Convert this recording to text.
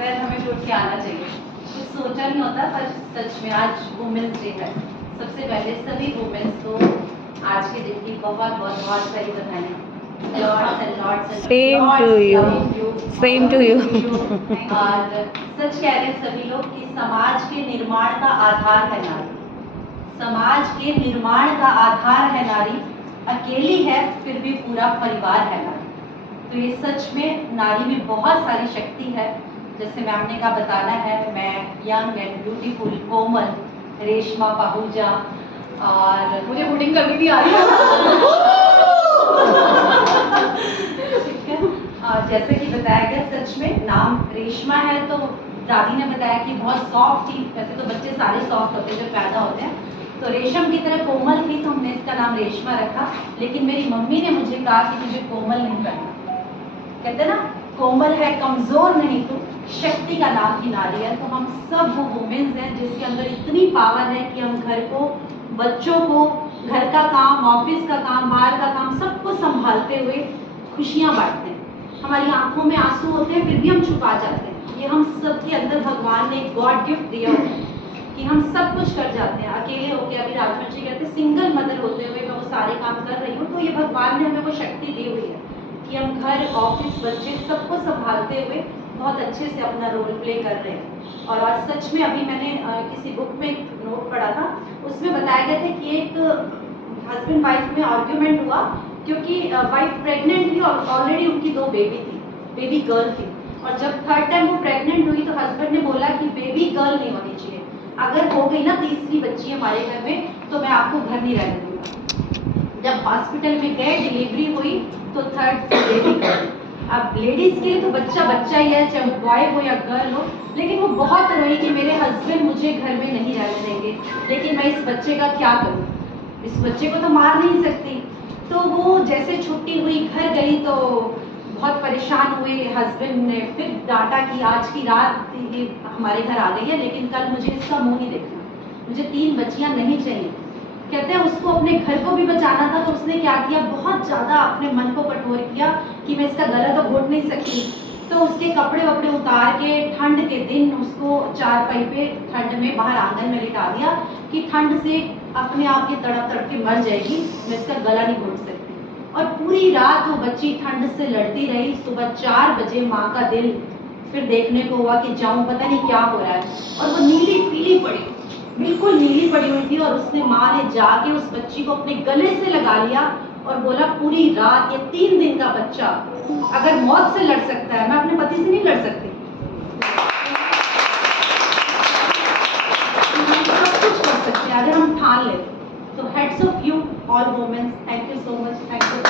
पैर हमें जोड़ के आना चाहिए। कुछ सोचा नहीं होता, पर सच में आज वुमेन्स डे है। सबसे पहले सभी वुमेन्स को आज के दिन की बहुत बहुत बहुत सारी बधाई। Same to you, same to you. और सच कह रहे हैं सभी लोग कि समाज के निर्माण का आधार है नारी। समाज के निर्माण का आधार है नारी। अकेली है फिर भी पूरा परिवार है नारी। तो ये सच में नारी में बहुत सारी शक्ति है। जैसे मैम ने कहा बताना है, मैं यंग एंड ब्यूटीफुल कोमल रेशमा पाहुजा, और मुझे वोटिंग करनी भी आ रही है। ठीक है, और जैसे कि बताया गया सच में नाम रेशमा है, तो दादी ने बताया कि बहुत सॉफ्ट थी। वैसे तो बच्चे सारे सॉफ्ट होते हैं जब पैदा होते हैं, तो रेशम की तरह कोमल थी, तो हमने इसका नाम रेशमा रखा। लेकिन मेरी मम्मी ने मुझे कहा कि मुझे कोमल नहीं करना। कहते ना, कोमल है कमजोर नहीं तो शक्ति का नाम ही नारी है। तो हम सब वो वुमेन्स हैं जिसके अंदर इतनी पावर है कि हम घर को, बच्चों को, घर का काम, ऑफिस का काम, बाहर का काम, सबको संभालते हुए खुशियां बांटते हैं। हमारी आंखों में आंसू होते हैं फिर भी हम छुपा जाते हैं। ये हम सबके अंदर भगवान ने गॉड गिफ्ट दिया होता है कि हम सब कुछ कर जाते हैं अकेले होके। अभी राजमन जी कहते सिंगल मदर होते हुए मैं वो सारे काम कर रही हूँ, तो ये भगवान ने हमें वो शक्ति दी हुई है कि हम घर, ऑफिस, बच्चे सबको संभालते हुए बहुत अच्छे से अपना रोल प्ले कर रहे हैं। और आज सच में अभी मैंने किसी बुक में एक नोट पढ़ा था, उसमें बताया गया था कि एक हस्बैंड वाइफ में आर्ग्यूमेंट हुआ क्योंकि वाइफ प्रेग्नेंट थी और ऑलरेडी उनकी 2 बेबी थी, बेबी गर्ल थी। और जब थर्ड टाइम वो प्रेग्नेंट हुई तो हस्बैंड ने बोला कि बेबी गर्ल नहीं होनी चाहिए, अगर हो गई ना तीसरी बच्ची हमारे घर में तो मैं आपको घर नहीं रहने दूंगा। जब हॉस्पिटल में गए, डिलीवरी हुई तो थर्ड बेबी गर्ल। अब लेडीज के लिए तो बच्चा बच्चा ही है, चाहे बॉय हो या गर्ल हो, लेकिन वो बहुत रोई कि मेरे हस्बैंड मुझे घर में नहीं रहने देंगे, लेकिन मैं इस बच्चे का क्या करूं, इस बच्चे को तो मार नहीं सकती। तो वो जैसे छुट्टी हुई घर गई तो बहुत परेशान हुए। हस्बैंड ने फिर डांटा कि आज की रात ये हमारे घर आ गई है, लेकिन कल मुझे इसका मुंह नहीं देखना, मुझे 3 बच्चियां नहीं चाहिए। कहते हैं उसको अपने घर को भी बचाना था, तो उसने क्या किया, बहुत ज्यादा अपने मन को कठोर किया कि मैं इसका गला तो घोट नहीं सकती। तो उसके कपड़े वपड़े उतार के ठंड के दिन उसको चारपाई पे ठंड में बाहर आंगन में लिटा दिया कि ठंड से अपने आप ये तड़प तड़प के मर जाएगी, मैं इसका गला नहीं घोट सकती। और पूरी रात वो बच्ची ठंड से लड़ती रही। सुबह 4 बजे माँ का दिल फिर देखने को हुआ कि जाऊं, पता नहीं क्या हो रहा है। और वो नीली पीली पड़ी, बिल्कुल नीली पड़ी हुई थी, और उसने माँ ने जाके उस बच्ची को अपने गले से लगा लिया और बोला पूरी रात, ये 3 दिन का बच्चा अगर मौत से लड़ सकता है, मैं अपने पति से नहीं लड़ सकती। हम सब कुछ कर सकते हैं अगर हम ठान ले। तो heads off you all womens, thank you so much, thank you.